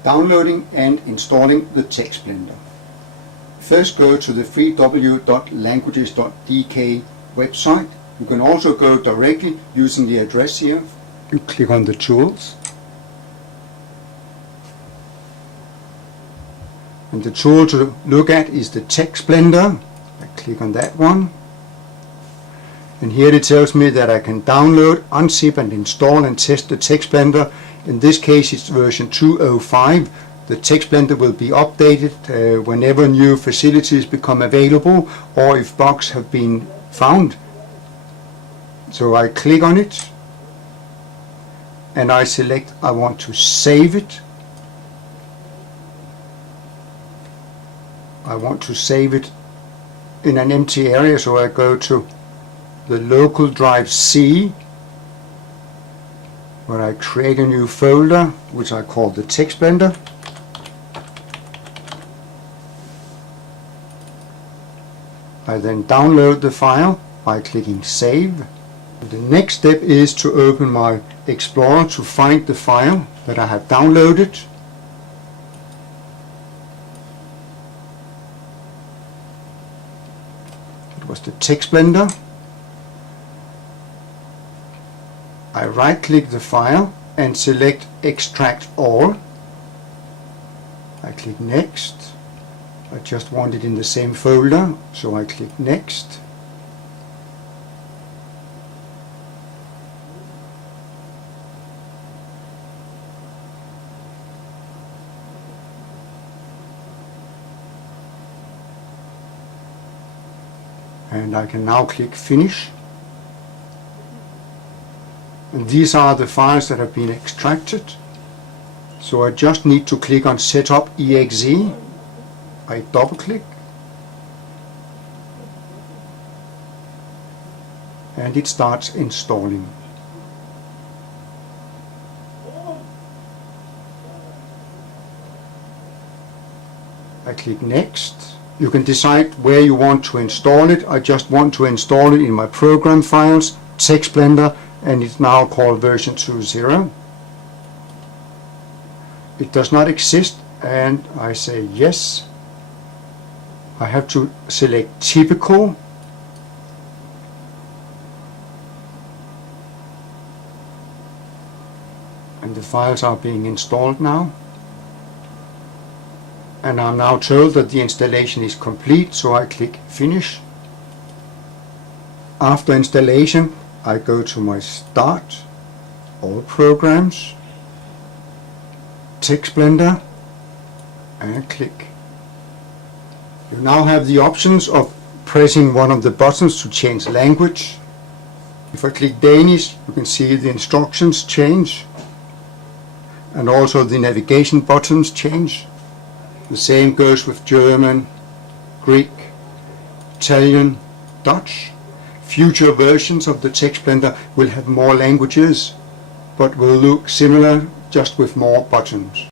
Downloading and installing the TextBlender. First go to the www.languages.dk website. You can also go directly using the address here. You click on the tools. And the tool to look at is the TextBlender. I click on that one. And here it tells me that I can download, unzip and install and test the TextBlender. In this case it's version 2.05. The TextBlender will be updated whenever new facilities become available or if bugs have been found. So I click on it and I select I want to save it. I want to save it in an empty area, so I go to the local drive C, where I create a new folder which I call the TextBlender. I then download the file by clicking Save. The next step is to open my Explorer to find the file that I have downloaded. It was the TextBlender. I right-click the file and select Extract All. I click Next. I just want it in the same folder, so I click Next. And I can now click Finish. And these are the files that have been extracted. So I just need to click on Setup exe. I double click. And it starts installing. I click Next. You can decide where you want to install it. I just want to install it in my program files, TextBlender, and it's now called version 2.0. It does not exist, and I say yes. I have to select Typical. And the files are being installed now. And I'm now told that the installation is complete, so I click Finish. After installation, I go to my Start, All Programs, TextBlender, and click. You now have the options of pressing one of the buttons to change language. If I click Danish, you can see the instructions change, and also the navigation buttons change. The same goes with German, Greek, Italian, Dutch. Future versions of the TextBlender will have more languages, but will look similar, just with more buttons.